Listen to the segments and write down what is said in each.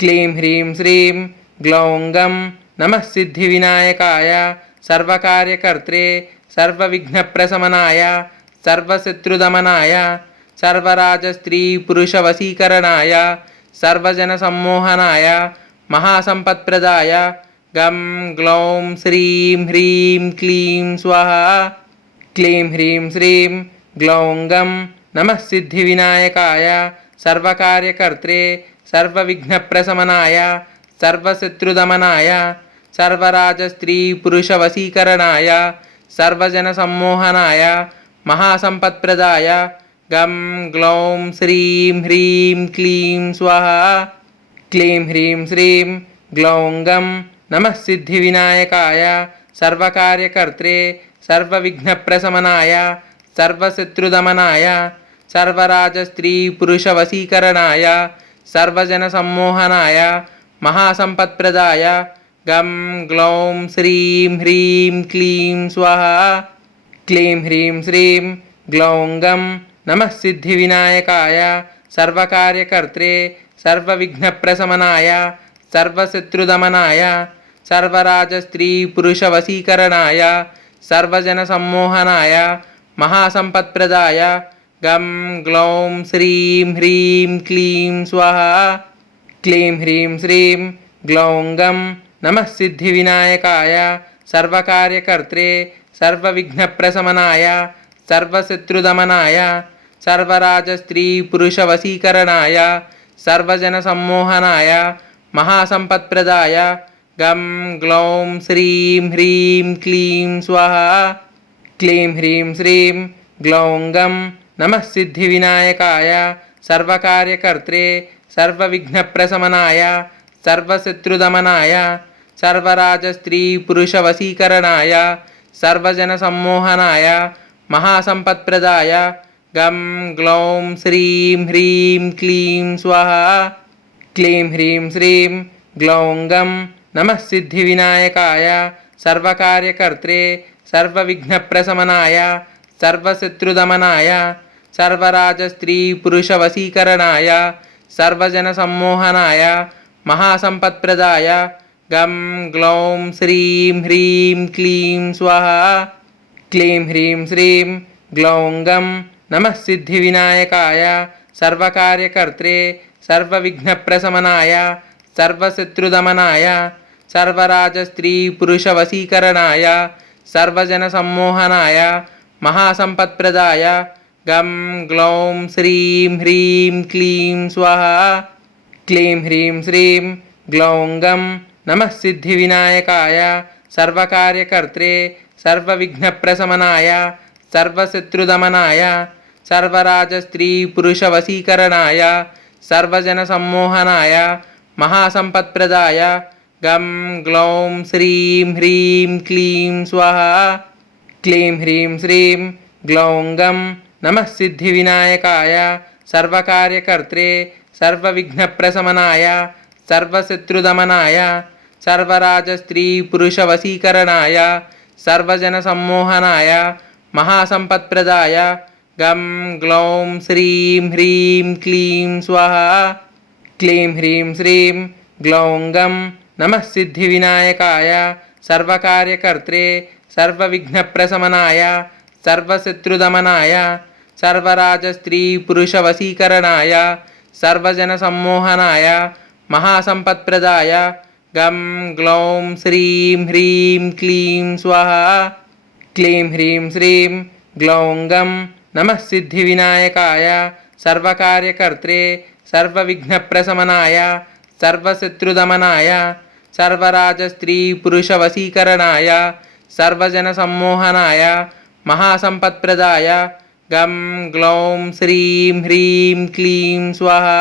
क्लीं ह्रीं श्रीं ग्लौं गं नमः सिद्धिविनायकाय सर्वकार्यकर्त्रे सर्वविघ्नप्रशमनाय सर्वशत्रुदमनाय सर्वराजस्त्रीपुरुषवशीकरणाय सर्वजनसम्मोहनाय महासम्पत्प्रदाय गं ग्लौं श्रीं ह्रीं क्लीं स्वाहा। क्लीं ह्रीं श्रीं ग्लौं गं नमः सिद्धिविनायकाय सर्वकार्यकर्त्रे सर्वविघ्नप्रशमनाय सर्वशत्रुदमनाय सर्वराजस्त्रीपुरुषवशीकरणाय सर्वजनसम्मोहनाय महासम्पत्प्रदाय गं ग्लौं श्रीं ह्रीं क्लीं स्वाहा। क्लीं ह्रीं श्रीं ग्लौं गं नमः सिद्धिविनायकाय सर्वकार्यकर्त्रे सर्वविघ्नप्रशमनाय सर्वशत्रुदमनाय सर्वराजस्त्रीपुरुषवशीकरणाय सर्वजनसम्मोहनाय महासम्पत्प्रदाय गं ग्लौं श्रीं ह्रीं क्लीं स्वाहा। क्लीं ह्रीं श्रीं ग्लौं गं नमः सिद्धिविनायकाय सर्वकार्यकर्त्रे सर्वविघ्नप्रशमनाय सर्वशत्रुदमनाय सर्वराजस्त्रीपुरुषवशीकरणाय सर्वजनसम्मोहनाय महासम्पत्प्रदाय गं ग्लौं श्रीं ह्रीं क्लीं स्वाहा। क्लीं ह्रीं श्रीं ग्लौं गं नमः सिद्धिविनायकाय सर्वकार्यकर्त्रे सर्वविघ्नप्रशमनाय सर्वशत्रुदमनाय सर्वराजस्त्रीपुरुषवशीकरणाय सर्वजनसम्मोहनाय महासम्पत्प्रदाय गं ग्लौं श्रीं ह्रीं क्लीं स्वाहा। क्लीं ह्रीं श्रीं ग्लौं गं नमः सिद्धिविनायकाय सर्वकार्यकर्त्रे सर्वविघ्नप्रशमनाय सर्वशत्रुदमनाय सर्वराजस्त्रीपुरुषवशीकरणाय सर्वजनसम्मोहनाय महासम्पत्प्रदाय गं ग्लौं श्रीं ह्रीं क्लीं स्वाहा। क्लीं ह्रीं श्रीं ग्लौं गं नमः सिद्धिविनायकाय सर्वकार्यकर्त्रे सर्वविघ्नप्रशमनाय सर्वशत्रुदमनाय सर्वराजस्त्रीपुरुषवशीकरणाय सर्वजनसम्मोहनाय महासम्पत्प्रदाय गं ग्लौं श्रीं ह्रीं क्लीं स्वाहा। क्लीं ह्रीं श्रीं ग्लौं गं नमः सिद्धिविनायकाय सर्वकार्यकर्त्रे सर्वविघ्नप्रशमनाय सर्वशत्रुदमनाय सर्वराजस्त्रीपुरुषवशीकरणाय सर्वजनसम्मोहनाय महासम्पत्प्रदाय गं ग्लौं श्रीं ह्रीं क्लीं स्वाहा। क्लीं ह्रीं श्रीं ग्लौं गं नमः सिद्धिविनायकाय सर्वकार्यकर्त्रे सर्वविघ्नप्रशमनाय सर्वशत्रुदमनाय सर्वराजस्त्रीपुरुषवशीकरणाय सर्वजनसम्मोहनाय महासम्पत्प्रदाय गं ग्लौं श्रीं ह्रीं क्लीं स्वाहा। क्लीं ह्रीं श्रीं ग्लौं गं नमः सिद्धिविनायकाय सर्वकार्यकर्त्रे सर्वविघ्नप्रशमनाय सर्वशत्रुदमनाय सर्वराजस्त्रीपुरुषवशीकरणाय सर्वजनसम्मोहनाय महासम्पत्प्रदाय गं ग्लौं श्रीं ह्रीं क्लीं स्वाहा। क्लीं ह्रीं श्रीं ग्लौं गं नमः सिद्धिविनायकाय सर्वकार्यकर्त्रे सर्वविघ्नप्रशमनाय सर्वशत्रुदमनाय सर्वराजस्त्रीपुरुषवशीकरणाय सर्वजनसम्मोहनाय महासम्पत्प्रदाय गं ग्लौं श्रीं ह्रीं क्लीं स्वाहा। क्लीं ह्रीं श्रीं ग्लौं गं नमः सिद्धिविनायकाय सर्वकार्यकर्त्रे सर्वविघ्नप्रशमनाय सर्वशत्रुदमनाय सर्वराजस्त्रीपुरुषवशीकरणाय सर्वजनसम्मोहनाय महासम्पत्प्रदाय गं ग्लौं श्रीं ह्रीं क्लीं स्वाहा।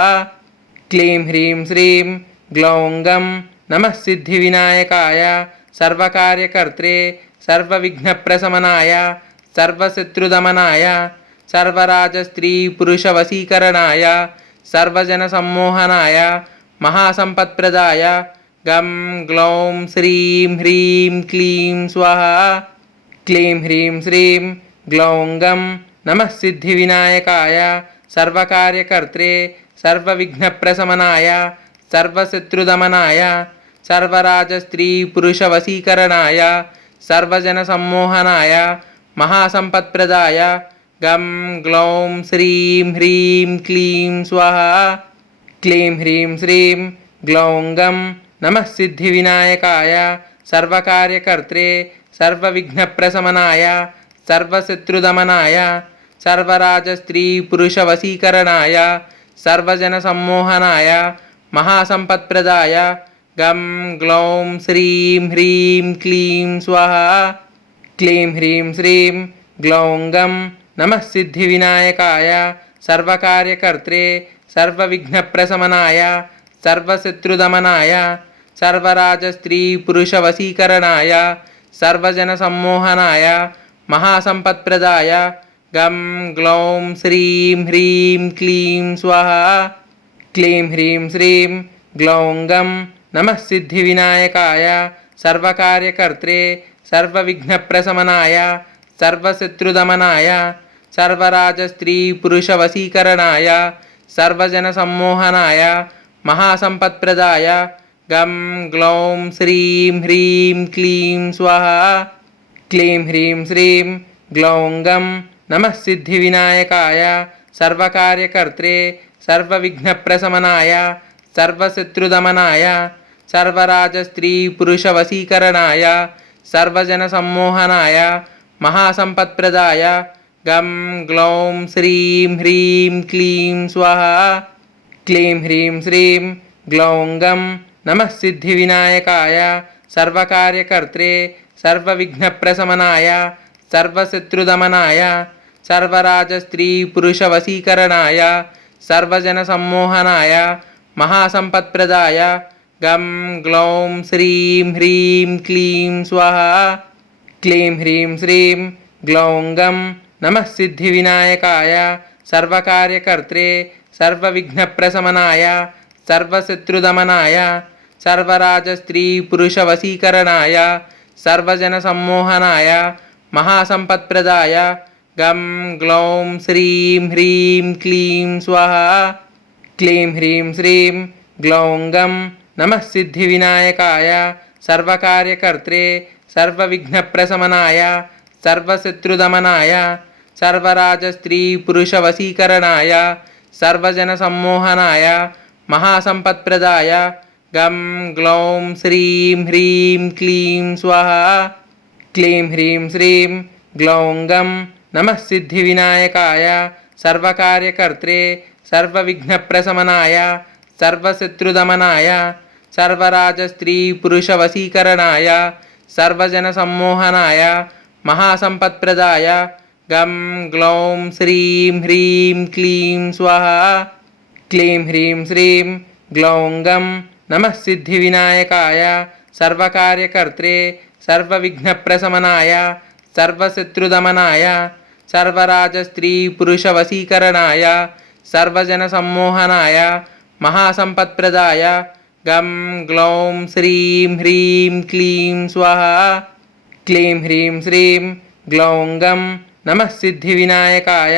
क्लीं ह्रीं श्रीं ग्लौं गं नमः सिद्धिविनायकाय सर्वकार्यकर्त्रे सर्वविघ्नप्रशमनाय सर्वशत्रुदमनाय सर्वराजस्त्रीपुरुषवशीकरणाय सर्वजनसम्मोहनाय महासम्पत्प्रदाय गं ग्लौं श्रीं ह्रीं क्लीं स्वाहा। क्लीं ह्रीं श्रीं ग्लौं गं नमः सिद्धिविनायकाय सर्वकार्यकर्त्रे सर्वविघ्नप्रशमनाय सर्वशत्रुदमनाय सर्वराजस्त्रीपुरुषवशीकरणाय सर्वजनसम्मोहनाय महासम्पत्प्रदाय गं ग्लौं श्रीं ह्रीं क्लीं स्वाहा क्लीं ह्रीं श्रीं ग्लौं गं नमः सिद्धिविनायकाय सर्वकार्यकर्त्रे सर्वविघ्नप्रशमनाय सर्वशत्रुदमनाय सर्वराजस्त्रीपुरुषवशीकरणाय सर्वजनसम्मोहनाय महासम्पत्प्रदाय गं ग्लौं श्रीं ह्रीं क्लीं स्वाहा क्लीं ह्रीं श्रीं ग्लौं गं नमः सिद्धिविनायकाय सर्वकार्यकर्त्रे सर्वविघ्नप्रशमनाय सर्वशत्रुदमनाय सर्वराजस्त्रीपुरुषवशीकरणाय सर्वजनसम्मोहनाय महासम्पत्प्रदाय गं ग्लौं श्रीं ह्रीं क्लीं स्वाहा क्लीं ह्रीं श्रीं ग्लौं गं नमः सिद्धिविनायकाय सर्वकार्यकर्त्रे सर्वविघ्नप्रशमनाय सर्वशत्रुदमनाय सर्वराजस्त्रीपुरुषवशीकरणाय सर्वजनसम्मोहनाय महासम्पत्प्रदाय गं ग्लौं श्रीं ह्रीं क्लीं स्वाहा क्लीं ह्रीं श्रीं ग्लौं गं नमः सिद्धिविनायकाय सर्वकार्यकर्त्रे सर्वविघ्नप्रशमनाय सर्वशत्रुदमनाय सर्वराजस्त्रीपुरुषवशीकरणाय सर्वजनसम्मोहनाय महासम्पत्प्रदाय गं ग्लौं श्रीं ह्रीं क्लीं स्वाहा क्लीं ह्रीं श्रीं ग्लौं गं नमः सिद्धिविनायकाय सर्वकार्यकर्त्रे सर्वविघ्नप्रशमनाय सर्वशत्रुदमनाय सर्वराजस्त्रीपुरुषवशीकरणाय सर्वजनसम्मोहनाय महासम्पत्प्रदाय गं ग्लौं श्रीं ह्रीं क्लीं स्वाहा क्लीं ह्रीं श्रीं ग्लौं गं नमः सिद्धिविनायकाय सर्वकार्यकर्त्रे सर्वविघ्नप्रशमनाय सर्वशत्रुदमनाय सर्वराजस्त्रीपुरुषवशीकरणाय सर्वजनसम्मोहनाय महासम्पत्प्रदाय गं ग्लौं श्रीं ह्रीं क्लीं स्वाहा क्लीं ह्रीं श्रीं ग्लौं गं नमः सिद्धिविनायकाय सर्वकार्यकर्त्रे सर्वविघ्नप्रशमनाय सर्वशत्रुदमनाय सर्वराजस्त्रीपुरुषवशीकरणाय सर्वजनसम्मोहनाय महासम्पत्प्रदाय गं ग्लौं श्रीं ह्रीं क्लीं स्वाहा क्लीं ह्रीं श्रीं ग्लौं गं नमः सिद्धिविनायकाय सर्वकार्यकर्त्रे सर्वविघ्नप्रशमनाय सर्वशत्रुदमनाय सर्वराजस्त्रीपुरुषवशीकरणाय सर्वजनसम्मोहनाय महासम्पत्प्रदाय गं ग्लौं श्रीं ह्रीं क्लीं स्वाहा क्लीं ह्रीं श्रीं ग्लौं गं नमः सिद्धिविनायकाय सर्वकार्यकर्त्रे सर्वविघ्नप्रशमनाय सर्वशत्रुदमनाय सर्वराजस्त्रीपुरुषवशीकरणाय सर्वजनसम्मोहनाय महासम्पत्प्रदाय गं ग्लौं श्रीं ह्रीं क्लीं स्वाहा क्लीं ह्रीं श्रीं ग्लौं गं नमः सिद्धिविनायकाय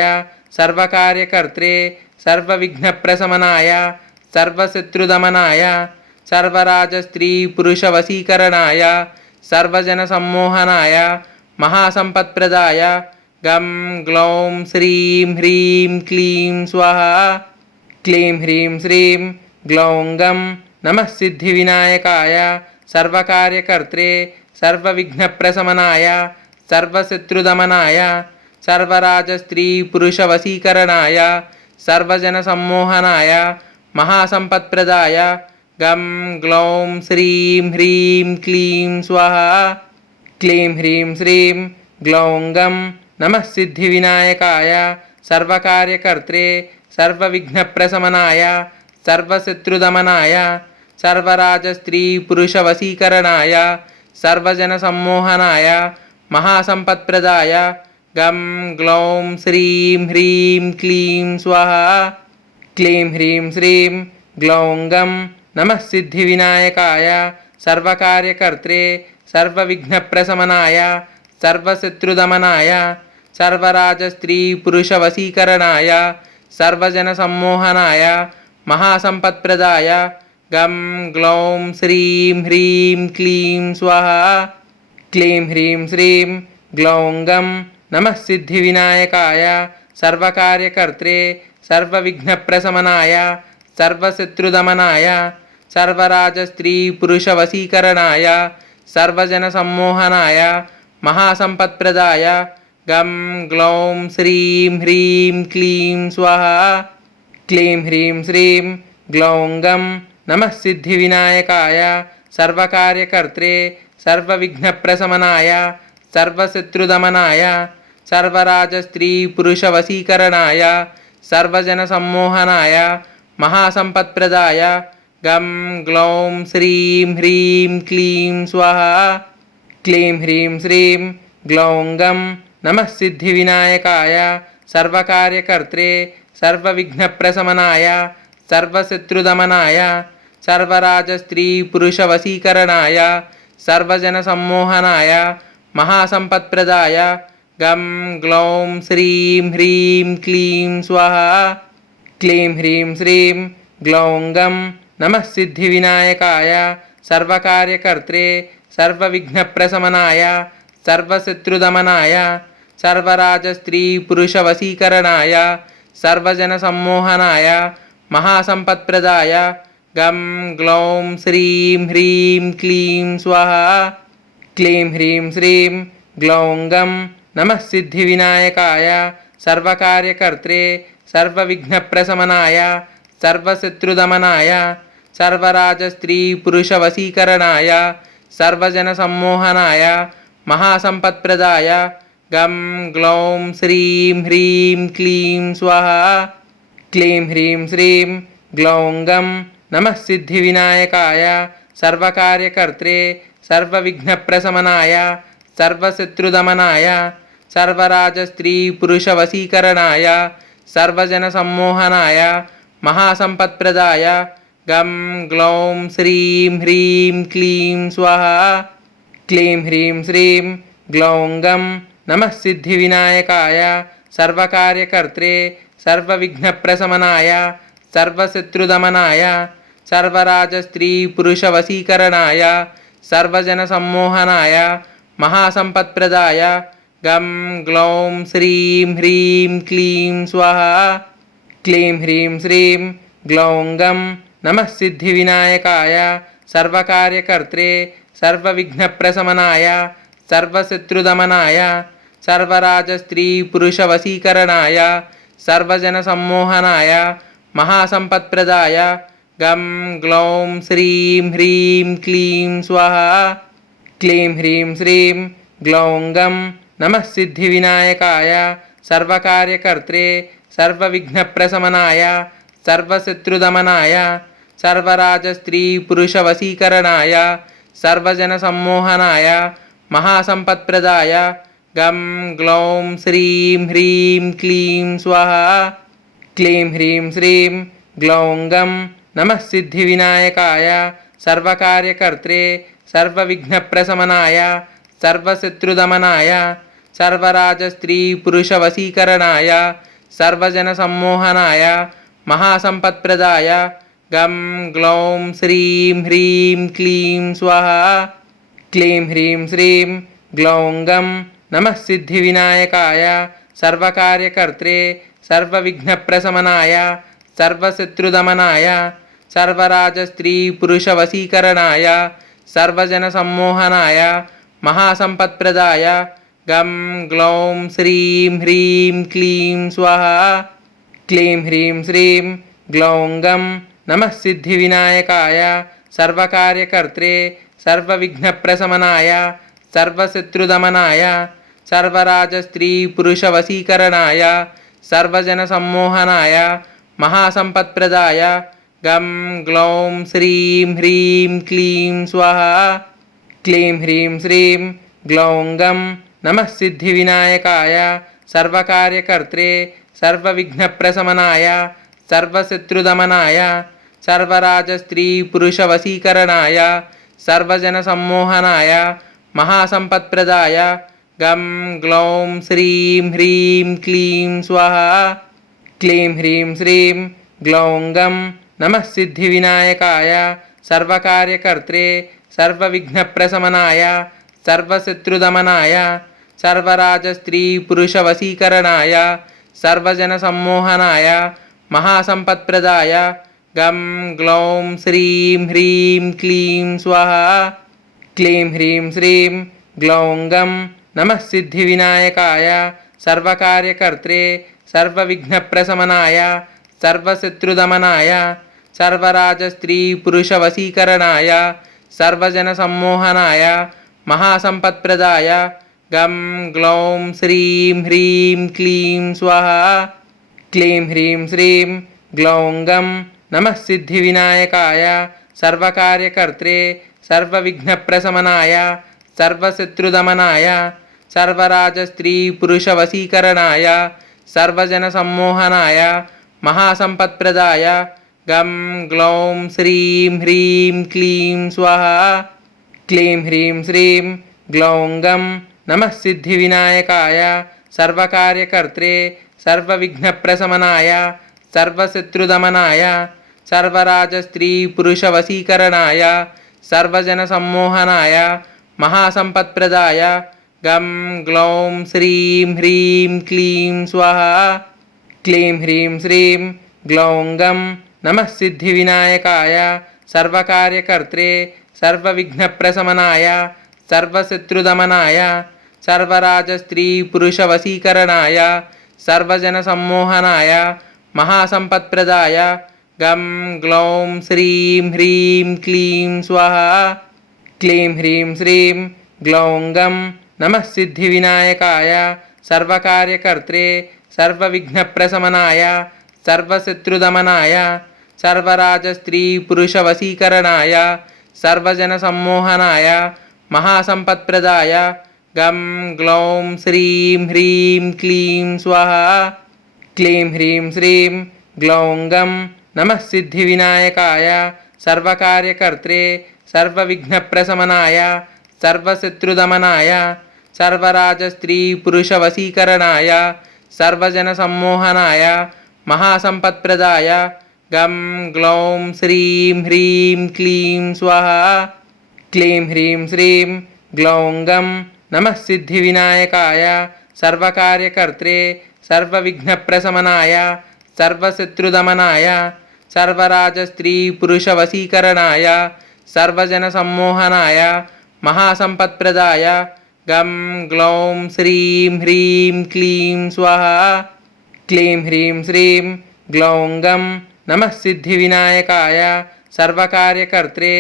सर्वकार्यकर्त्रे सर्वविघ्नप्रशमनाय सर्वशत्रुदमनाय सर्वराजस्त्रीपुरुषवशीकरणाय सर्वजनसम्मोहनाय महासम्पत्प्रदाय गं ग्लौं श्रीं ह्रीं क्लीं स्वाहा क्लीं ह्रीं श्रीं ग्लौं गं नमः सिद्धिविनायकाय सर्वकार्यकर्त्रे सर्वविघ्नप्रशमनाय सर्वशत्रुदमनाय सर्वराजस्त्रीपुरुषवशीकरणाय सर्वजनसम्मोहनाय महासम्पत्प्रदाय गं ग्लौं श्रीं ह्रीं क्लीं स्वाहा क्लीं ह्रीं श्रीं ग्लौं गं नमः सिद्धिविनायकाय सर्वकार्यकर्त्रे सर्वविघ्नप्रशमनाय सर्वशत्रुदमनाय सर्वराजस्त्रीपुरुषवशीकरणाय सर्वजनसम्मोहनाय महासम्पत्प्रदाय गं ग्लौं श्रीं ह्रीं क्लीं स्वाहा क्लीं ह्रीं श्रीं ग्लौं गं नमः सिद्धिविनायकाय सर्वकार्यकर्त्रे सर्वविघ्नप्रशमनाय सर्वशत्रुदमनाय सर्वराजस्त्रीपुरुषवशीकरणाय सर्वजनसम्मोहनाय महासम्पत्प्रदाय गं ग्लौं श्रीं ह्रीं क्लीं स्वाहा क्लीं ह्रीं श्रीं ग्लौं गं नमः सिद्धिविनायकाय सर्वकार्यकर्त्रे सर्वविघ्नप्रशमनाय सर्वशत्रुदमनाय सर्वराजस्त्रीपुरुषवशीकरणाय सर्वजनसम्मोहनाय महासम्पत्प्रदाय गं ग्लौं श्रीं ह्रीं क्लीं स्वाहा क्लीं ह्रीं श्रीं ग्लौं गं नमः सिद्धिविनायकाय सर्वकार्यकर्त्रे सर्वविघ्नप्रशमनाय सर्वशत्रुदमनाय सर्वराजस्त्रीपुरुषवशीकरणाय सर्वजनसम्मोहनाय महासम्पत्प्रदाय गं ग्लौं श्रीं ह्रीं क्लीं स्वाहा क्लीं ह्रीं श्रीं ग्लौं गं नमः सिद्धिविनायकाय सर्वकार्यकर्त्रे सर्वविघ्नप्रशमनाय सर्वशत्रुदमनाय सर्वराजस्त्रीपुरुषवशीकरणाय सर्वजनसम्मोहनाय महासम्पत्प्रदाय गं ग्लौं श्रीं ह्रीं क्लीं स्वाहा क्लीं ह्रीं श्रीं ग्लौं गं नमः सिद्धिविनायकाय सर्वकार्यकर्त्रे सर्वविघ्नप्रशमनाय सर्वशत्रुदमनाय सर्वराजस्त्रीपुरुषवशीकरणाय सर्वजनसम्मोहनाय महासम्पत्प्रदाय गं ग्लौं श्रीं ह्रीं क्लीं स्वाहा क्लीं ह्रीं श्रीं ग्लौं गं नमः सिद्धिविनायकाय सर्वकार्यकर्त्रे सर्वविघ्नप्रशमनाय सर्वशत्रुदमनाय सर्वराजस्त्रीपुरुषवशीकरणाय सर्वजनसम्मोहनाय महासम्पत्प्रदाय गं ग्लौं श्रीं ह्रीं क्लीं स्वाहा क्लीं ह्रीं श्रीं ग्लौं गं नमः सिद्धिविनायकाय सर्वकार्यकर्त्रे सर्वविघ्नप्रशमनाय सर्वशत्रुदमनाय सर्वराजस्त्रीपुरुषवशीकरणाय सर्वजनसम्मोहनाय महासम्पत्प्रदाय गं ग्लौं श्रीं ह्रीं क्लीं स्वाहा क्लीं ह्रीं श्रीं ग्लौं गं नमः सिद्धिविनायकाय सर्वकार्यकर्त्रे सर्वविघ्नप्रशमनाय सर्वशत्रुदमनाय सर्वराजस्त्रीपुरुषवशीकरणाय सर्वजनसम्मोहनाय महासम्पत्प्रदाय गं ग्लौं श्रीं ह्रीं क्लीं स्वाहा क्लीं ह्रीं श्रीं ग्लौं गं नमः सिद्धिविनायकाय सर्वकार्यकर्त्रे सर्वविघ्नप्रशमनाय सर्वशत्रुदमनाय सर्वराजस्त्रीपुरुषवशीकरणाय सर्वजनसम्मोहनाय महासम्पत्प्रदाय गं ग्लौं श्रीं ह्रीं क्लीं स्वाहा क्लीं ह्रीं श्रीं ग्लौं गं नमः सिद्धिविनायकाय सर्वकार्यकर्त्रे सर्वविघ्नप्रशमनाय सर्वशत्रुदमनाय सर्वराजस्त्रीपुरुषवशीकरणाय सर्वजनसम्मोहनाय महासम्पत्प्रदाय गं ग्लौं श्रीं ह्रीं क्लीं स्वाहा क्लीं ह्रीं श्रीं ग्लौं गं नमः सिद्धिविनायकाय सर्वकार्यकर्त्रे सर्वविघ्नप्रशमनाय सर्वशत्रुदमनाय सर्वराजस्त्रीपुरुषवशीकरणाय सर्वजनसम्मोहनाय महासम्पत्प्रदाय गं ग्लौं श्रीं ह्रीं क्लीं स्वाहा क्लीं ह्रीं श्रीं ग्लौं गं नमः सिद्धिविनायकाय सर्वकार्यकर्त्रे सर्वविघ्नप्रशमनाय सर्वशत्रुदमनाय सर्वराजस्त्रीपुरुषवशीकरणाय सर्वजनसम्मोहनाय महासम्पत्प्रदाय गं ग्लौं श्रीं ह्रीं क्लीं स्वाहा क्लीं ह्रीं श्रीं ग्लौं गं नमः सिद्धिविनायकाय सर्वकार्यकर्त्रे सर्वविघ्नप्रशमनाय सर्वशत्रुदमनाय सर्वराजस्त्रीपुरुषवशीकरणाय सर्वजनसम्मोहनाय महासम्पत्प्रदाय गं ग्लौं श्रीं ह्रीं क्लीं स्वाहा क्लीं ह्रीं श्रीं ग्लौं गं नमः सिद्धिविनायकाय सर्वकार्यकर्त्रे सर्वविघ्नप्रशमनाय सर्वशत्रुदमनाय सर्वराजस्त्रीपुरुषवशीकरणाय सर्वजनसम्मोहनाय महासम्पत्प्रदाय गं ग्लौं श्रीं ह्रीं क्लीं स्वाहा क्लीं ह्रीं श्रीं ग्लौं गं नमः सिद्धिविनायकाय सर्वकार्यकर्त्रे सर्वविघ्नप्रशमनाय सर्वशत्रुदमनाय सर्वराजस्त्रीपुरुषवशीकरणाय सर्वजनसम्मोहनाय महासम्पत्प्रदाय गं ग्लौं श्रीं ह्रीं क्लीं स्वाहा क्लीं ह्रीं श्रीं ग्लौं गं नमः सिद्धिविनायकाय सर्वकार्यकर्त्रे सर्वविघ्नप्रशमनाय सर्वशत्रुदमनाय सर्वराजस्त्रीपुरुषवशीकरणाय सर्वजनसम्मोहनाय महासम्पत्प्रदाय गं ग्लौं श्रीं ह्रीं क्लीं स्वाहा क्लीं ह्रीं श्रीं ग्लौं गं नमः सिद्धिविनायकाय सर्वकार्यकर्त्रे सर्वविघ्नप्रशमनाय सर्वशत्रुदमनाय सर्वराजस्त्रीपुरुषवशीकरणाय सर्वजनसम्मोहनाय महासम्पत्प्रदाय गं ग्लौं श्रीं ह्रीं क्लीं स्वाहा क्लीं ह्रीं श्रीं ग्लौं गं नमः सिद्धिविनायकाय सर्वकार्यकर्त्रे सर्वविघ्नप्रशमनाय सर्वशत्रुदमनाय सर्वराजस्त्रीपुरुषवशीकरणाय सर्वजनसम्मोहनाय महासम्पत्प्रदाय गं ग्लौं श्रीं ह्रीं क्लीं स्वाहा क्लीं ह्रीं श्रीं ग्लौं गं नमः सिद्धिविनायकाय सर्वकार्यकर्त्रे सर्वविघ्नप्रशमनाय सर्वशत्रुदमनाय सर्वराजस्त्रीपुरुषवशीकरणाय सर्वजनसम्मोहनाय महासम्पत्प्रदाय गं ग्लौं श्रीं ह्रीं क्लीं स्वाहा क्लीं ह्रीं श्रीं ग्लौं गं नमः सिद्धिविनायकाय सर्वकार्यकर्त्रे सर्वविघ्नप्रशमनाय सर्वशत्रुदमनाय सर्वराजस्त्रीपुरुषवशीकरणाय सर्वजनसम्मोहनाय महासम्पत्प्रदाय गं ग्लौं श्रीं ह्रीं क्लीं स्वाहा क्लीं ह्रीं श्रीं ग्लौं गं नमः सिद्धिविनायकाय सर्वकार्यकर्त्रे सर्वविघ्नप्रशमनाय सर्वशत्रुदमनाय सर्वराजस्त्रीपुरुषवशीकरणाय सर्वजनसम्मोहनाय महासम्पत्प्रदाय गं ग्लौं श्रीं ह्रीं क्लीं स्वाहा क्लीं ह्रीं श्रीं ग्लौं गं नमः सिद्धिविनायकाय सर्वकार्यकर्त्रे सर्वविघ्नप्रशमनाय सर्वशत्रुदमनाय सर्वराजस्त्रीपुरुषवशीकरणाय सर्वजनसम्मोहनाय महासम्पत्प्रदाय गं ग्लौं श्रीं ह्रीं क्लीं स्वाहा क्लीं ह्रीं श्रीं ग्लौं गं नमः सिद्धिविनायकाय सर्वकार्यकर्त्रे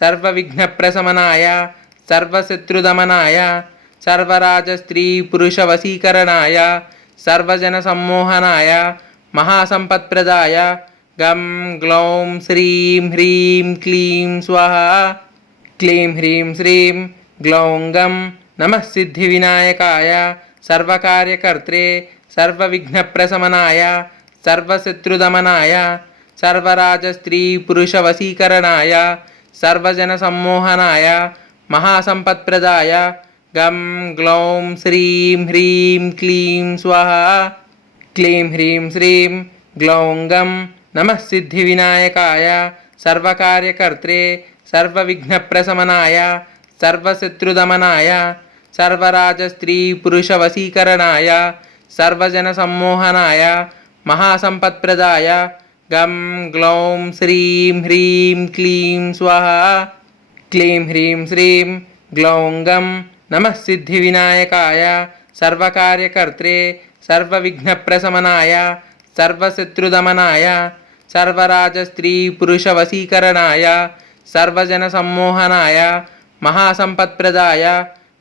सर्वविघ्नप्रशमनाय सर्वशत्रुदमनाय सर्वराजस्त्रीपुरुषवशीकरणाय सर्वजनसम्मोहनाय महासम्पत्प्रदाय गं ग्लौं श्रीं ह्रीं क्लीं स्वाहा क्लीं ह्रीं श्रीं ग्लौं गं नमः सिद्धिविनायकाय सर्वकार्यकर्त्रे सर्वविघ्नप्रशमनाय सर्वशत्रुदमनाय सर्वराजस्त्रीपुरुषवशीकरणाय सर्वजनसम्मोहनाय महासम्पत्प्रदाय गं ग्लौं श्रीं ह्रीं क्लीं स्वाहा क्लीं ह्रीं श्रीं ग्लौं गं नमः सिद्धिविनायकाय सर्वकार्यकर्त्रे सर्वविघ्नप्रशमनाय सर्वशत्रुदमनाय सर्वराजस्त्रीपुरुषवशीकरणाय सर्वजनसम्मोहनाय महासम्पत्प्रदाय गं ग्लौं श्रीं ह्रीं क्लीं स्वाहा क्लीं ह्रीं श्रीं ग्लौं गं नमः सिद्धिविनायकाय सर्वकार्यकर्त्रे सर्वविघ्नप्रशमनाय सर्वशत्रुदमनाय सर्वराजस्त्रीपुरुषवशीकरणाय सर्वजनसम्मोहनाय महासम्पत्प्रदाय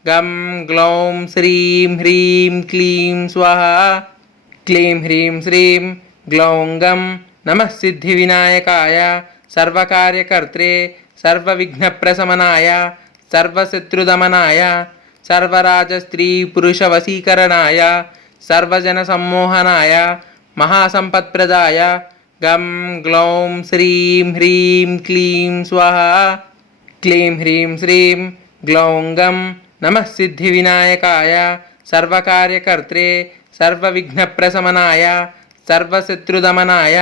गं ग्लौं श्रीं ह्रीं क्लीं स्वाहा क्लीं ह्रीं श्रीं ग्लौं गं नमः सिद्धिविनायकाय सर्वकार्यकर्त्रे सर्वविघ्नप्रशमनाय सर्वशत्रुदमनाय सर्वराजस्त्रीपुरुषवशीकरणाय सर्वजनसम्मोहनाय महासम्पत्प्रदाय गं ग्लौं श्रीं ह्रीं क्लीं स्वाहा क्लीं ह्रीं श्रीं ग्लौं गं नमः सिद्धिविनायकाय सर्वकार्यकर्त्रे सर्वविघ्नप्रशमनाय सर्वशत्रुदमनाय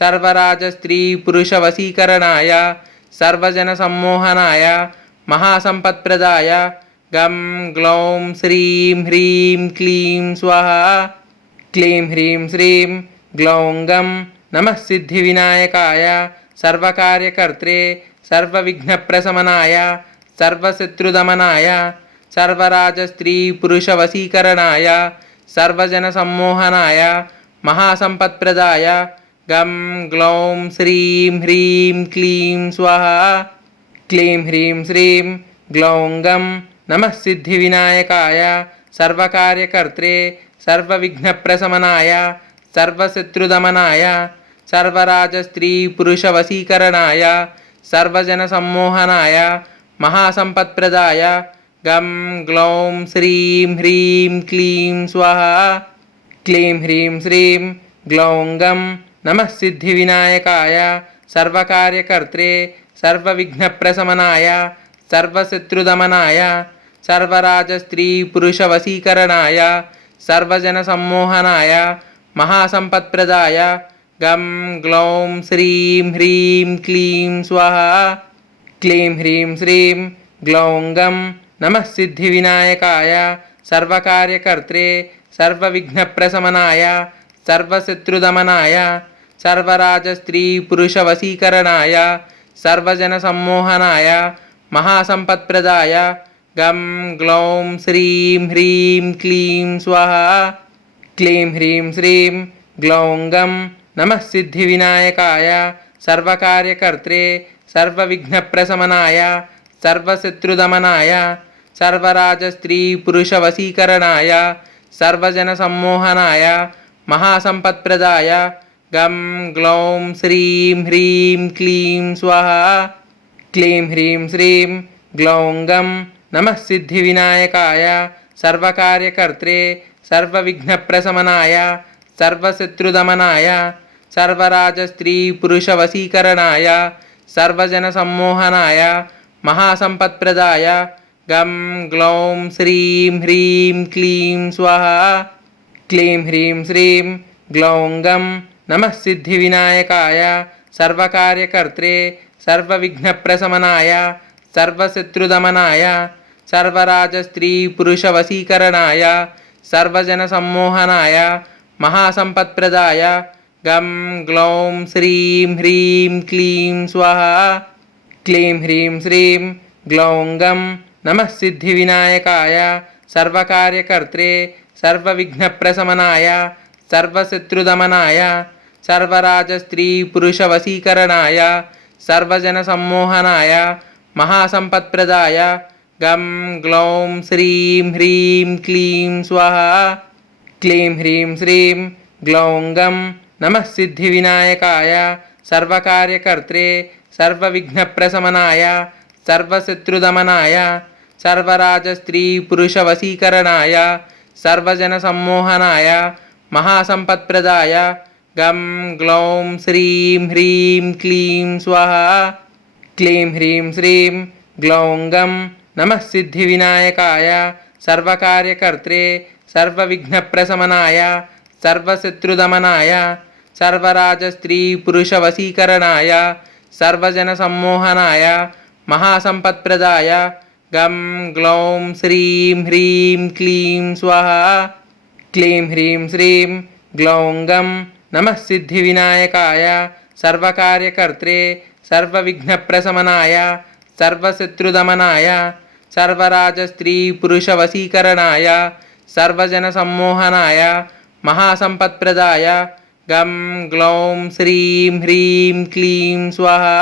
सर्वराजस्त्रीपुरुषवशीकरणाय सर्वजनसम्मोहनाय महासम्पत्प्रदाय गं ग्लौं श्रीं ह्रीं क्लीं स्वाहा क्लीं ह्रीं श्रीं ग्लौं गं नमः सिद्धिविनायकाय सर्वकार्यकर्त्रे सर्वविघ्नप्रशमनाय सर्वशत्रुदमनाय सर्वराजस्त्रीपुरुषवशीकरणाय सर्वजनसम्मोहनाय महासम्पत्प्रदाय गं ग्लौं श्रीं ह्रीं क्लीं स्वाहा क्लीं ह्रीं श्रीं ग्लौं गं नमः सिद्धिविनायकाय सर्वकार्यकर्त्रे सर्वविघ्नप्रशमनाय सर्वशत्रुदमनाय सर्वराजस्त्रीपुरुषवशीकरणाय सर्वजनसम्मोहनाय महासम्पत्प्रदाय गं ग्लौं श्रीं ह्रीं क्लीं स्वाहा क्लीं ह्रीं श्रीं ग्लौं गं नमः सिद्धिविनायकाय सर्वकार्यकर्त्रे सर्वविघ्नप्रशमनाय सर्वशत्रुदमनाय सर्वराजस्त्रीपुरुषवशीकरणाय सर्वजनसम्मोहनाय महासम्पत्प्रदाय गं ग्लौं श्रीं ह्रीं क्लीं स्वाहा क्लीं ह्रीं श्रीं ग्लौं गं नमः सिद्धिविनायकाय सर्वकार्यकर्त्रे सर्वविघ्नप्रशमनाय सर्वशत्रुदमनाय सर्वराजस्त्रीपुरुषवशीकरणाय सर्वजनसम्मोहनाय महासम्पत्प्रदाय गं ग्लौं श्रीं ह्रीं क्लीं स्वाहा क्लीं ह्रीं श्रीं ग्लौं गं नमः सिद्धिविनायकाय सर्वकार्यकर्त्रे सर्वविघ्नप्रशमनाय सर्वशत्रुदमनाय सर्वराजस्त्रीपुरुषवशीकरणाय सर्वजनसम्मोहनाय महासम्पत्प्रदाय गं ग्लौं श्रीं ह्रीं क्लीं स्वाहा क्लीं ह्रीं श्रीं ग्लौं गं नमः सिद्धिविनायकाय सर्वकार्यकर्त्रे सर्वविघ्नप्रशमनाय सर्वशत्रुदमनाय सर्वराजस्त्रीपुरुषवशीकरणाय सर्वजनसम्मोहनाय महासम्पत्प्रदाय गं ग्लौं श्रीं ह्रीं क्लीं स्वाहा क्लीं ह्रीं श्रीं ग्लौं गं नमः सिद्धिविनायकाय सर्वकार्यकर्त्रे सर्वविघ्नप्रशमनाय सर्वशत्रुदमनाय सर्वराजस्त्रीपुरुषवशीकरणाय सर्वजनसम्मोहनाय महासम्पत्प्रदाय गं ग्लौं श्रीं ह्रीं क्लीं स्वाहा क्लीं ह्रीं श्रीं ग्लौं गं नमः सिद्धिविनायकाय सर्वकार्यकर्त्रे सर्वविघ्नप्रशमनाय सर्वशत्रुदमनाय सर्वराजस्त्रीपुरुषवशीकरणाय सर्वजनसम्मोहनाय महासम्पत्प्रदाय गं ग्लौं श्रीं ह्रीं क्लीं स्वाहा क्लीं ह्रीं श्रीं ग्लौं गं नमः सिद्धिविनायकाय सर्वकार्यकर्त्रे सर्वविघ्नप्रशमनाय सर्वशत्रुदमनाय सर्वराजस्त्रीपुरुषवशीकरणाय सर्वजनसम्मोहनाय महासम्पत्प्रदाय गं ग्लौं श्रीं ह्रीं क्लीं स्वाहा क्लीं ह्रीं श्रीं ग्लौं गं नमः सिद्धिविनायकाय सर्वकार्यकर्त्रे सर्वविघ्नप्रशमनाय सर्वशत्रुदमनाय सर्वराजस्त्रीपुरुषवशीकरणाय सर्वजनसम्मोहनाय महासम्पत्प्रदाय गं ग्लौं श्रीं ह्रीं क्लीं स्वाहा क्लीं ह्रीं श्रीं ग्लौं गं नमः सिद्धिविनायकाय सर्वकार्यकर्त्रे सर्वविघ्नप्रशमनाय सर्वशत्रुदमनाय सर्वराजस्त्रीपुरुषवशीकरणाय सर्वजनसम्मोहनाय महासम्पत्प्रदाय गं ग्लौं श्रीं ह्रीं क्लीं स्वाहा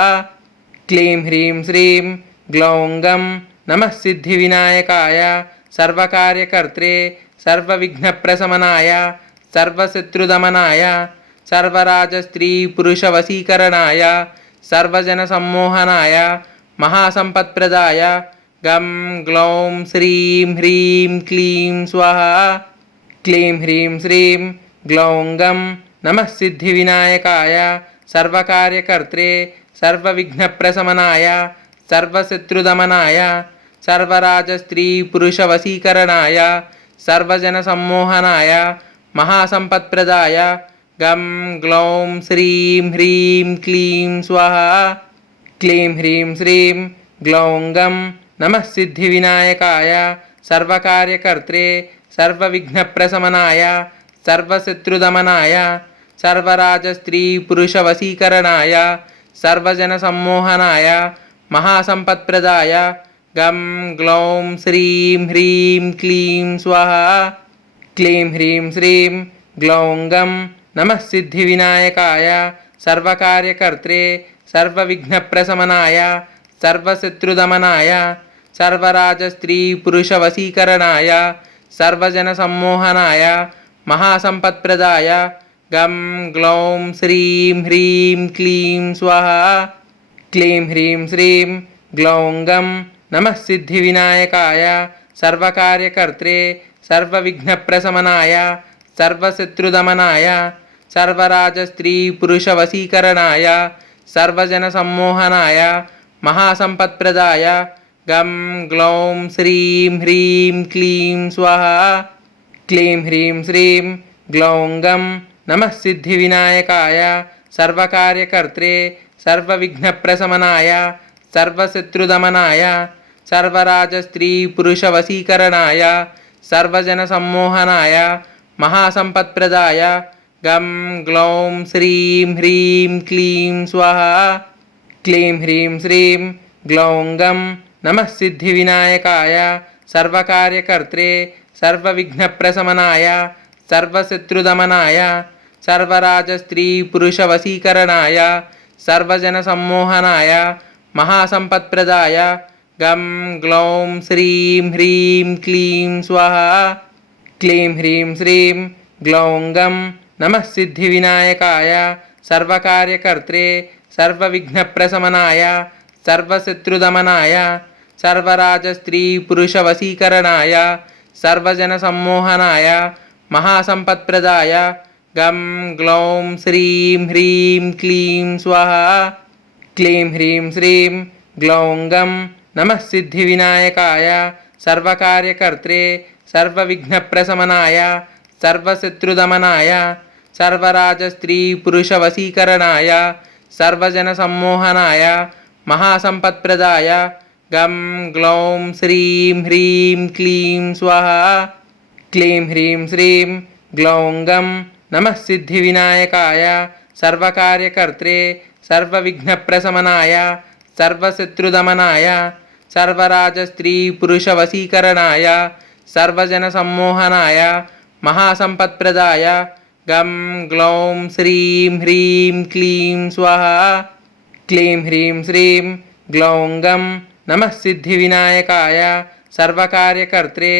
क्लीं ह्रीं श्रीं ग्लौं गं नमः सिद्धिविनायकाय सर्वकार्यकर्त्रे सर्वविघ्नप्रशमनाय सर्वशत्रुदमनाय सर्वराजस्त्रीपुरुषवशीकरणाय सर्वजनसम्मोहनाय महासम्पत्प्रदाय गं ग्लौं श्रीं ह्रीं क्लीं स्वाहा क्लीं ह्रीं श्रीं ग्लौं गं नमः सिद्धिविनायकाय सर्वकार्यकर्त्रे सर्वविघ्नप्रशमनाय सर्वशत्रुदमनाय सर्वराजस्त्रीपुरुषवशीकरणाय सर्वजनसम्मोहनाय महासम्पत्प्रदाय गं ग्लौं श्रीं ह्रीं क्लीं स्वाहा क्लीं ह्रीं श्रीं ग्लौं गं नमः सिद्धिविनायकाय सर्वकार्यकर्त्रे सर्वविघ्नप्रशमनाय सर्वशत्रुदमनाय सर्वराजस्त्रीपुरुषवशीकरणाय सर्वजनसम्मोहनाय महासम्पत्प्रदाय गं ग्लौं श्रीं ह्रीं क्लीं स्वाहा क्लीं ह्रीं श्रीं ग्लौं गं नमः सिद्धिविनायकाय सर्वकार्यकर्त्रे सर्वविघ्नप्रशमनाय सर्वशत्रुदमनाय सर्वराजस्त्रीपुरुषवशीकरणाय सर्वजनसम्मोहनाय महासम्पत्प्रदाय गं ग्लौं श्रीं ह्रीं क्लीं स्वाहा क्लीं ह्रीं श्रीं ग्लौं गं नमः सिद्धिविनायकाय सर्वकार्यकर्त्रे सर्वविघ्नप्रशमनाय सर्वशत्रुदमनाय सर्वराजस्त्रीपुरुषवशीकरणाय सर्वजनसम्मोहनाय महासम्पत्प्रदाय गं ग्लौं श्रीं ह्रीं क्लीं स्वाहा क्लीं ह्रीं श्रीं ग्लौं गं नमः सिद्धिविनायकाय सर्वकार्यकर्त्रे सर्वविघ्नप्रशमनाय सर्वशत्रुदमनाय सर्वराजस्त्रीपुरुषवशीकरणाय सर्वजनसम्मोहनाय महासम्पत्प्रदाय गं ग्लौं श्रीं ह्रीं क्लीं स्वाहा क्लीं ह्रीं श्रीं ग्लौं गं नमः सिद्धिविनायकाय सर्वकार्यकर्त्रे सर्वविघ्नप्रशमनाय सर्वशत्रुदमनाय सर्वराजस्त्रीपुरुषवशीकरणाय सर्वजनसम्मोहनाय महासम्पत्प्रदाय गं ग्लौं श्रीं ह्रीं क्लीं स्वाहा क्लीं ह्रीं श्रीं ग्लौं गं नमः सिद्धिविनायकाय सर्वकार्यकर्त्रे सर्वविघ्नप्रशमनाय सर्वशत्रुदमनाय सर्वराजस्त्रीपुरुषवशीकरणाय सर्वजनसम्मोहनाय महासम्पत्प्रदाय गं ग्लौं श्रीं ह्रीं क्लीं स्वाहा क्लीं ह्रीं श्रीं ग्लौं गं नमः सिद्धिविनायकाय सर्वकार्यकर्त्रे सर्वविघ्नप्रशमनाय सर्वशत्रुदमनाय सर्वराजस्त्रीपुरुषवशीकरणाय सर्वजनसम्मोहनाय महासम्पत्प्रदाय गं ग्लौं श्रीं ह्रीं क्लीं स्वाहा क्लीं ह्रीं श्रीं ग्लौं गं नमः सिद्धिविनायकाय सर्वकार्यकर्त्रे सर्वविघ्नप्रशमनाय सर्वशत्रुदमनाय सर्वराजस्त्रीपुरुषवशीकरणाय सर्वजनसम्मोहनाय महासम्पत्प्रदाय गं ग्लौं श्रीं ह्रीं क्लीं स्वाहा क्लीं ह्रीं श्रीं ग्लौं गं नमः सिद्धिविनायकाय सर्वकार्यकर्त्रे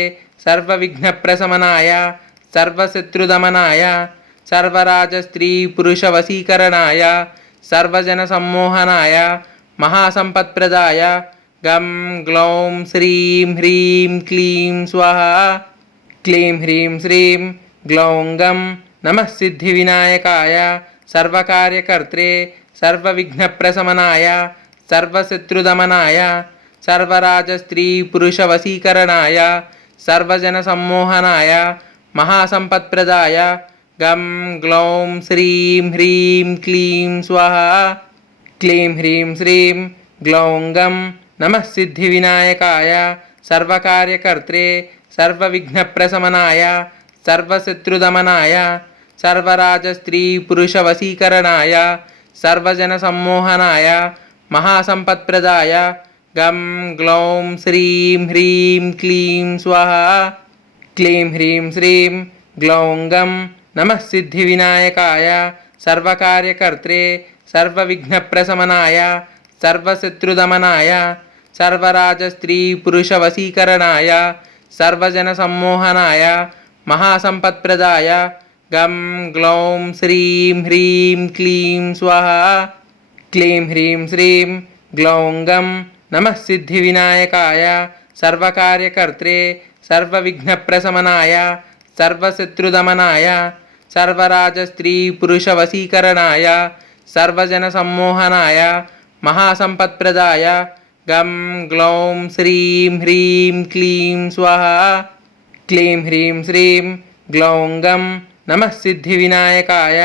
सर्वविघ्नप्रशमनाय सर्वशत्रुदमनाय सर्वराजस्त्रीपुरुषवशीकरणाय सर्वजनसम्मोहनाय महासम्पत्प्रदाय गं ग्लौं श्रीं ह्रीं क्लीं स्वाहा क्लीं ह्रीं श्रीं ग्लौं गं नमः सिद्धिविनायकाय सर्वकार्यकर्त्रे सर्वविघ्नप्रशमनाय सर्वशत्रुदमनाय सर्वराजस्त्रीपुरुषवशीकरणाय सर्वजनसम्मोहनाय महासम्पत्प्रदाय गं ग्लौं श्रीं ह्रीं क्लीं स्वाहा क्लीं ह्रीं श्रीं ग्लौं गं नमः सिद्धिविनायकाय सर्वकार्यकर्त्रे सर्वविघ्नप्रशमनाय सर्वशत्रुदमनाय सर्वराजस्त्रीपुरुषवशीकरणाय सर्वजनसम्मोहनाय महासम्पत्प्रदाय गं ग्लौं श्रीं ह्रीं क्लीं स्वाहा क्लीं ह्रीं श्रीं ग्लौं गं नमः सिद्धिविनायकाय सर्वकार्यकर्त्रे सर्वविघ्नप्रशमनाय सर्वशत्रुदमनाय सर्वराजस्त्रीपुरुषवशीकरणाय सर्वजनसम्मोहनाय महासम्पत्प्रदाय गं ग्लौं श्रीं ह्रीं क्लीं स्वाहा क्लीं ह्रीं श्रीं ग्लौं गं नमः सिद्धिविनायकाय सर्वकार्यकर्त्रे सर्वविघ्नप्रशमनाय सर्वशत्रुदमनाय सर्वराजस्त्रीपुरुषवशीकरणाय सर्वजनसम्मोहनाय महासम्पत्प्रदाय गं ग्लौं श्रीं ह्रीं क्लीं स्वाहा क्लीं ह्रीं श्रीं ग्लौं गं नमः सिद्धिविनायकाय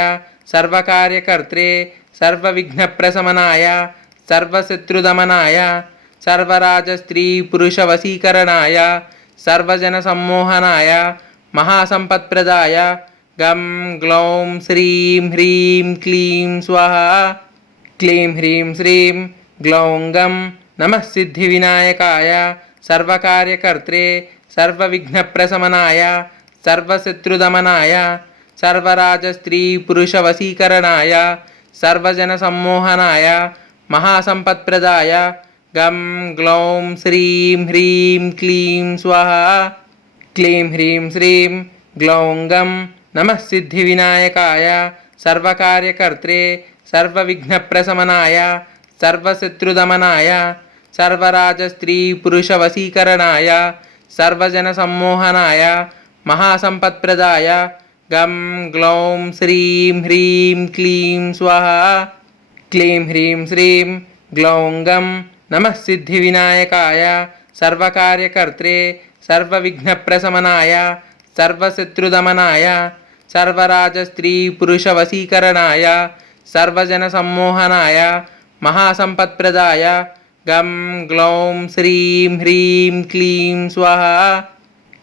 सर्वकार्यकर्त्रे सर्वविघ्नप्रशमनाय सर्वशत्रुदमनाय सर्वराजस्त्रीपुरुषवशीकरणाय सर्वजनसम्मोहनाय महासम्पत्प्रदाय गं ग्लौं श्रीं ह्रीं क्लीं स्वाहा क्लीं ह्रीं श्रीं ग्लौं गं नमः सिद्धिविनायकाय सर्वकार्यकर्त्रे सर्वविघ्नप्रशमनाय सर्वशत्रुदमनाय सर्वराजस्त्रीपुरुषवशीकरणाय सर्वजनसम्मोहनाय महासम्पत्प्रदाय गं ग्लौं श्रीं ह्रीं क्लीं स्वाहा क्लीं ह्रीं श्रीं ग्लौं गं नमः सिद्धिविनायकाय सर्वकार्यकर्त्रे सर्वविघ्नप्रशमनाय सर्वशत्रुदमनाय सर्वराजस्त्रीपुरुषवशीकरणाय सर्वजनसम्मोहनाय महासम्पत्प्रदाय गं ग्लौं श्रीं ह्रीं क्लीं स्वाहा क्लीं ह्रीं श्रीं ग्लौं गं नमः सिद्धिविनायकाय सर्वकार्यकर्त्रे सर्वविघ्नप्रशमनाय सर्वशत्रुदमनाय सर्वराजस्त्रीपुरुषवशीकरणाय सर्वजनसम्मोहनाय महासम्पत्प्रदाय गं ग्लौं श्रीं ह्रीं क्लीं स्वाहा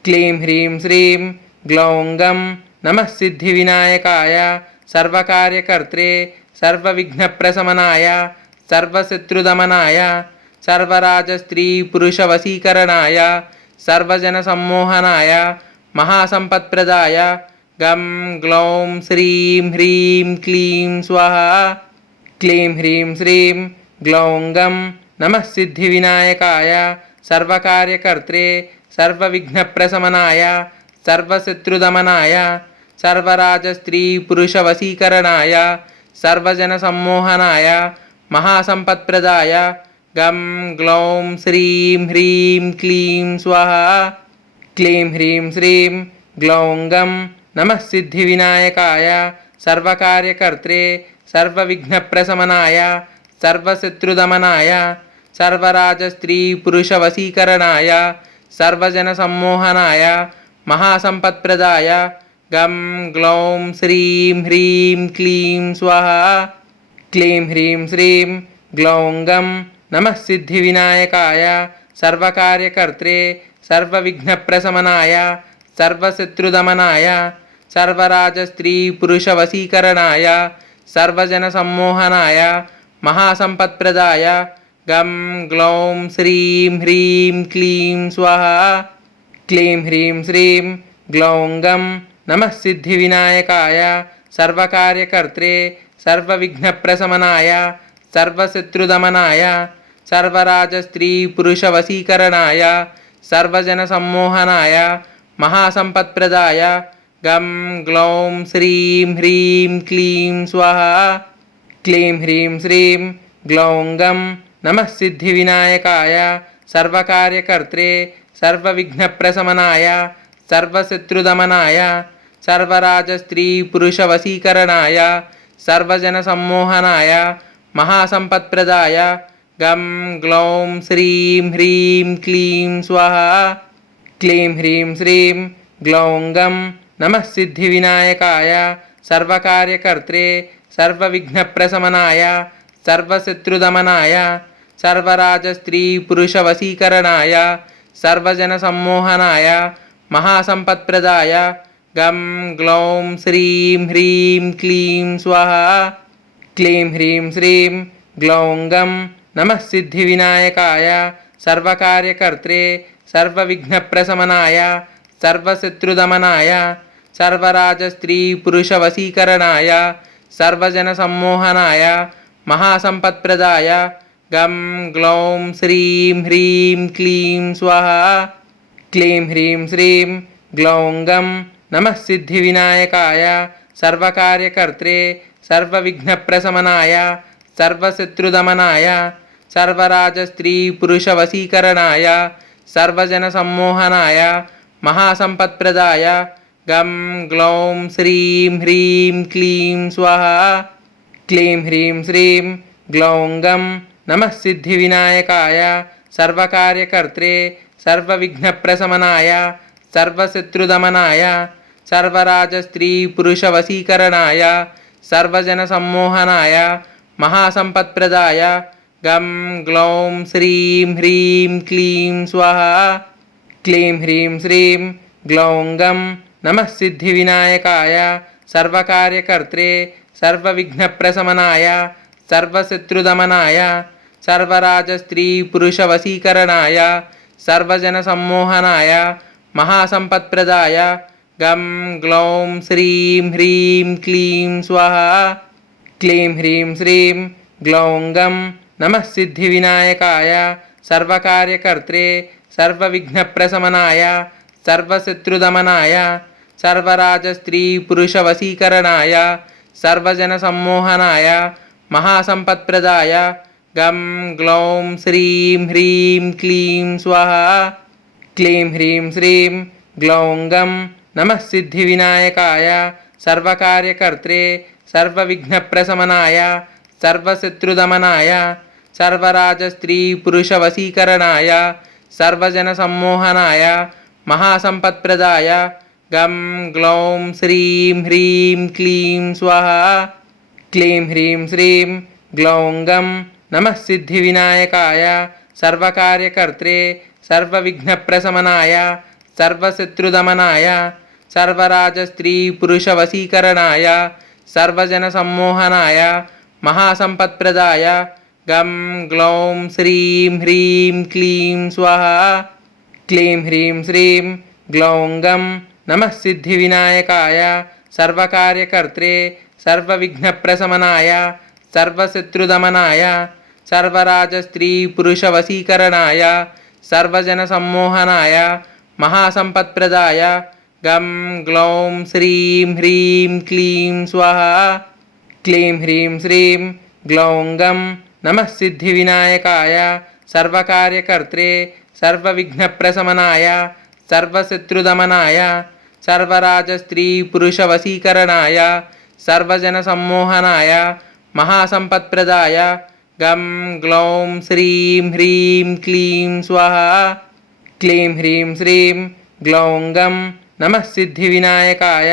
क्लीं ह्रीं श्रीं ग्लौं गं नमः सिद्धिविनायकाय सर्वकार्यकर्त्रे सर्वविघ्नप्रशमनाय सर्वशत्रुदमनाय सर्वराजस्त्रीपुरुषवशीकरणाय सर्वजनसम्मोहनाय महासम्पत्प्रदाय गं ग्लौं श्रीं ह्रीं क्लीं स्वाहा क्लीं ह्रीं श्रीं ग्लौं गं नमः सिद्धिविनायकाय सर्वकार्यकर्त्रे सर्वविघ्नप्रशमनाय सर्वशत्रुदमनाय सर्वराजस्त्रीपुरुषवशीकरणाय सर्वजनसम्मोहनाय महासम्पत्प्रदाय गं ग्लौं श्रीं ह्रीं क्लीं स्वाहा क्लीं ह्रीं श्रीं ग्लौं गं नमः सिद्धिविनायकाय सर्वकार्यकर्त्रे सर्वविघ्नप्रशमनाय सर्वशत्रुदमनाय सर्वराजस्त्रीपुरुषवशीकरणाय सर्वजनसम्मोहनाय महासम्पत्प्रदाय गं ग्लौं श्रीं ह्रीं क्लीं स्वाहा क्लीं ह्रीं श्रीं ग्लौं गं नमः सिद्धिविनायकाय सर्वकार्यकर्त्रे सर्वविघ्नप्रशमनाय सर्वशत्रुदमनाय सर्वराजस्त्रीपुरुषवशीकरणाय सर्वजनसम्मोहनाय महासम्पत्प्रदाय गं ग्लौं श्रीं ह्रीं क्लीं स्वाहा क्लीं ह्रीं श्रीं ग्लौं गं नमः सिद्धिविनायकाय सर्वकार्यकर्त्रे सर्वविघ्नप्रशमनाय सर्वशत्रुदमनाय सर्वराजस्त्रीपुरुषवशीकरणाय सर्वजनसम्मोहनाय महासम्पत्प्रदाय गं ग्लौं श्रीं ह्रीं क्लीं स्वाहा क्लीं ह्रीं श्रीं ग्लौं गं नमः सिद्धिविनायकाय सर्वकार्यकर्त्रे सर्वविघ्नप्रशमनाय सर्वशत्रुदमनाय सर्वराजस्त्रीपुरुषवशीकरणाय सर्वजनसम्मोहनाय महासम्पत्प्रदाय गं ग्लौं श्रीं ह्रीं क्लीं स्वाहा क्लीं ह्रीं श्रीं ग्लौं गं नमः सिद्धिविनायकाय सर्वकार्यकर्त्रे सर्वविघ्नप्रशमनाय सर्वशत्रुदमनाय सर्वराजस्त्रीपुरुषवशीकरणाय सर्वजनसम्मोहनाय महासम्पत्प्रदाय गं ग्लौं श्रीं ह्रीं क्लीं स्वाहा क्लीं ह्रीं श्रीं ग्लौं गं नमः सिद्धिविनायकाय सर्वकार्यकर्त्रे सर्वविघ्नप्रशमनाय सर्वशत्रुदमनाय सर्वराजस्त्रीपुरुषवशीकरणाय सर्वजनसम्मोहनाय महासम्पत्प्रदाय गं ग्लौं श्रीं ह्रीं क्लीं स्वाहा क्लीं ह्रीं श्रीं ग्लौं गं नमः सिद्धिविनायकाय सर्वकार्यकर्त्रे सर्वविघ्नप्रशमनाय सर्वशत्रुदमनाय सर्वराजस्त्रीपुरुषवशीकरणाय सर्वजनसम्मोहनाय महासम्पत्प्रदाय गं ग्लौं श्रीं ह्रीं क्लीं स्वाहा क्लीं ह्रीं श्रीं ग्लौं गं नमः सिद्धिविनायकाय सर्वकार्यकर्त्रे सर्वविघ्नप्रशमनाय सर्वशत्रुदमनाय सर्वराजस्त्रीपुरुषवशीकरणाय सर्वजनसम्मोहनाय महासम्पत्प्रदाय गं ग्लौं श्रीं ह्रीं क्लीं स्वाहा क्लीं ह्रीं श्रीं ग्लौं गं नमः सिद्धिविनायकाय सर्वकार्यकर्त्रे सर्वविघ्नप्रशमनाय सर्वशत्रुदमनाय सर्वराजस्त्रीपुरुषवशीकरणाय सर्वजनसम्मोहनाय महासम्पत्प्रदाय गं ग्लौं श्रीं ह्रीं क्लीं स्वाहा क्लीं ह्रीं श्रीं ग्लौं गं नमः सिद्धिविनायकाय सर्वकार्यकर्त्रे सर्वविघ्नप्रशमनाय सर्वशत्रुदमनाय सर्वराजस्त्रीपुरुषवशीकरणाय सर्वजनसम्मोहनाय महासम्पत्प्रदाय गं ग्लौं श्रीं ह्रीं क्लीं स्वाहा क्लीं ह्रीं श्रीं ग्लौं गं नमः सिद्धिविनायकाय सर्वकार्यकर्त्रे सर्वविघ्नप्रशमनाय सर्वशत्रुदमनाय सर्वराजस्त्रीपुरुषवशीकरणाय सर्वजनसम्मोहनाय महासम्पत्प्रदाय गं ग्लौं श्रीं ह्रीं क्लीं स्वाहा क्लीं ह्रीं श्रीं ग्लौं गं नमः सिद्धिविनायकाय सर्वकार्यकर्त्रे सर्वविघ्नप्रशमनाय सर्वशत्रुदमनाय सर्वराजस्त्रीपुरुषवशीकरणाय सर्वजनसम्मोहनाय महासम्पत्प्रदाय गं ग्लौं श्रीं ह्रीं क्लीं स्वाहा क्लीं ह्रीं श्रीं ग्लौं गं नमः सिद्धिविनायकाय सर्वकार्यकर्त्रे सर्वविघ्नप्रशमनाय सर्वशत्रुदमनाय सर्वराजस्त्रीपुरुषवशीकरणाय सर्वजनसम्मोहनाय महासम्पत्प्रदाय गं ग्लौं श्रीं ह्रीं क्लीं स्वाहा क्लीं ह्रीं श्रीं ग्लौं गं नमः सिद्धिविनायकाय सर्वकार्यकर्त्रे सर्वविघ्नप्रशमनाय सर्वशत्रुदमनाय सर्वराजस्त्रीपुरुषवशीकरणाय सर्वजनसम्मोहनाय महासम्पत्प्रदाय गं ग्लौं श्रीं ह्रीं क्लीं स्वाहा क्लीं ह्रीं श्रीं ग्लौं गं नमः सिद्धिविनायकाय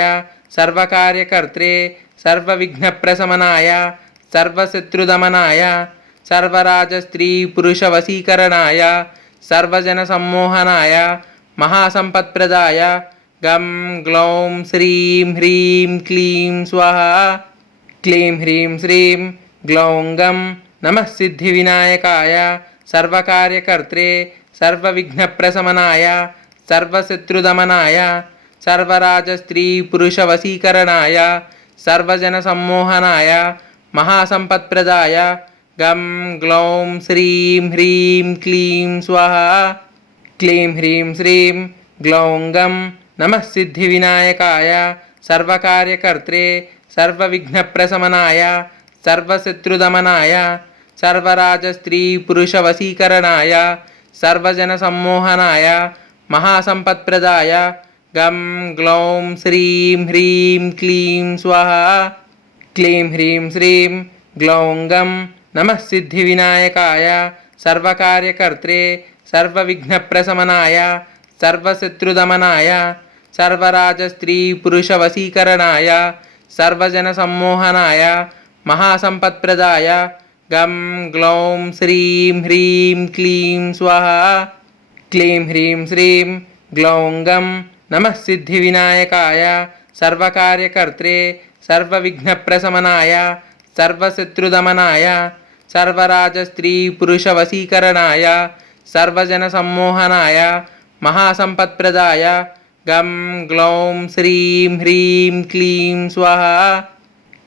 सर्वकार्यकर्त्रे सर्वविघ्नप्रशमनाय सर्वशत्रुदमनाय सर्वराजस्त्रीपुरुषवशीकरणाय सर्वजनसम्मोहनाय महासम्पत्प्रदाय गं ग्लौं श्रीं ह्रीं क्लीं स्वाहा क्लीं ह्रीं श्रीं ग्लौं गं नमः सिद्धिविनायकाय सर्वकार्यकर्त्रे सर्वविघ्नप्रशमनाय सर्वशत्रुदमनाय सर्वराजस्त्रीपुरुषवशीकरणाय सर्वजनसम्मोहनाय महासम्पत्प्रदाय गं ग्लौं श्रीं ह्रीं क्लीं स्वाहा क्लीं ह्रीं श्रीं ग्लौं गं नमः सिद्धिविनायकाय सर्वकार्यकर्त्रे सर्वविघ्नप्रशमनाय सर्वशत्रुदमनाय सर्वराजस्त्रीपुरुषवशीकरणाय सर्वजनसम्मोहनाय महासम्पत्प्रदाय गं ग्लौं श्रीं ह्रीं क्लीं स्वाहा क्लीं ह्रीं श्रीं ग्लौं गं नमः सिद्धिविनायकाय सर्वकार्यकर्त्रे सर्वविघ्नप्रशमनाय सर्वशत्रुदमनाय सर्वराजस्त्रीपुरुषवशीकरणाय सर्वजनसम्मोहनाय महासम्पत्प्रदाय गं ग्लौं श्रीं ह्रीं क्लीं स्वाहा क्लीं ह्रीं श्रीं ग्लौं गं नमः सिद्धिविनायकाय सर्वकार्यकर्त्रे सर्वविघ्नप्रशमनाय सर्वशत्रुदमनाय सर्वराजस्त्रीपुरुषवशीकरणाय सर्वजनसम्मोहनाय महासम्पत्प्रदाय गं ग्लौं श्रीं ह्रीं क्लीं स्वाहा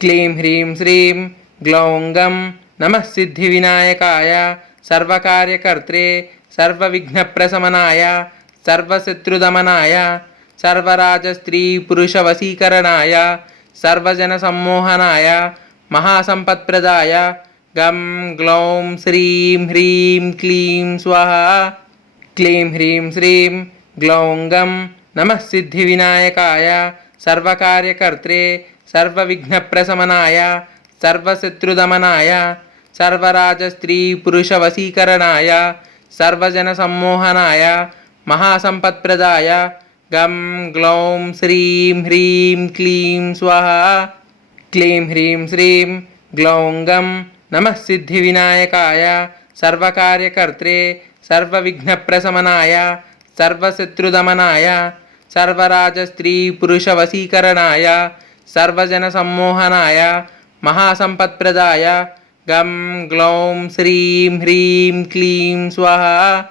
क्लीं ह्रीं श्रीं ग्लौं गं नमः सिद्धिविनायकाय सर्वकार्यकर्त्रे सर्वविघ्नप्रशमनाय सर्वशत्रुदमनाय सर्वराजस्त्रीपुरुषवशीकरणाय सर्वजनसम्मोहनाय महासम्पत्प्रदाय गं ग्लौं श्रीं ह्रीं क्लीं स्वाहा क्लीं ह्रीं श्रीं ग्लौं गं नमः सिद्धिविनायकाय सर्वकार्यकर्त्रे सर्वविघ्नप्रशमनाय सर्वशत्रुदमनाय सर्वराजस्त्रीपुरुषवशीकरणाय सर्वजनसम्मोहनाय महासम्पत्प्रदाय గం గ్లౌం శ్రీం హ్రీం క్లీం స్వాహా. క్లీం హ్రీం శ్రీం గ్లౌం గం నమః సిద్ధివినాయకాయ సర్వకార్యకర్త్రే సర్వవిఘ్నప్రశమనాయ సర్వశత్రుదమనాయ సర్వరాజస్త్రీపురుషవశీకరణాయ సర్వజనసమ్మోహనాయ మహాసంపత్ప్రదాయ గం గ్లౌం శ్రీం హ్రీం క్లీం స్వాహా.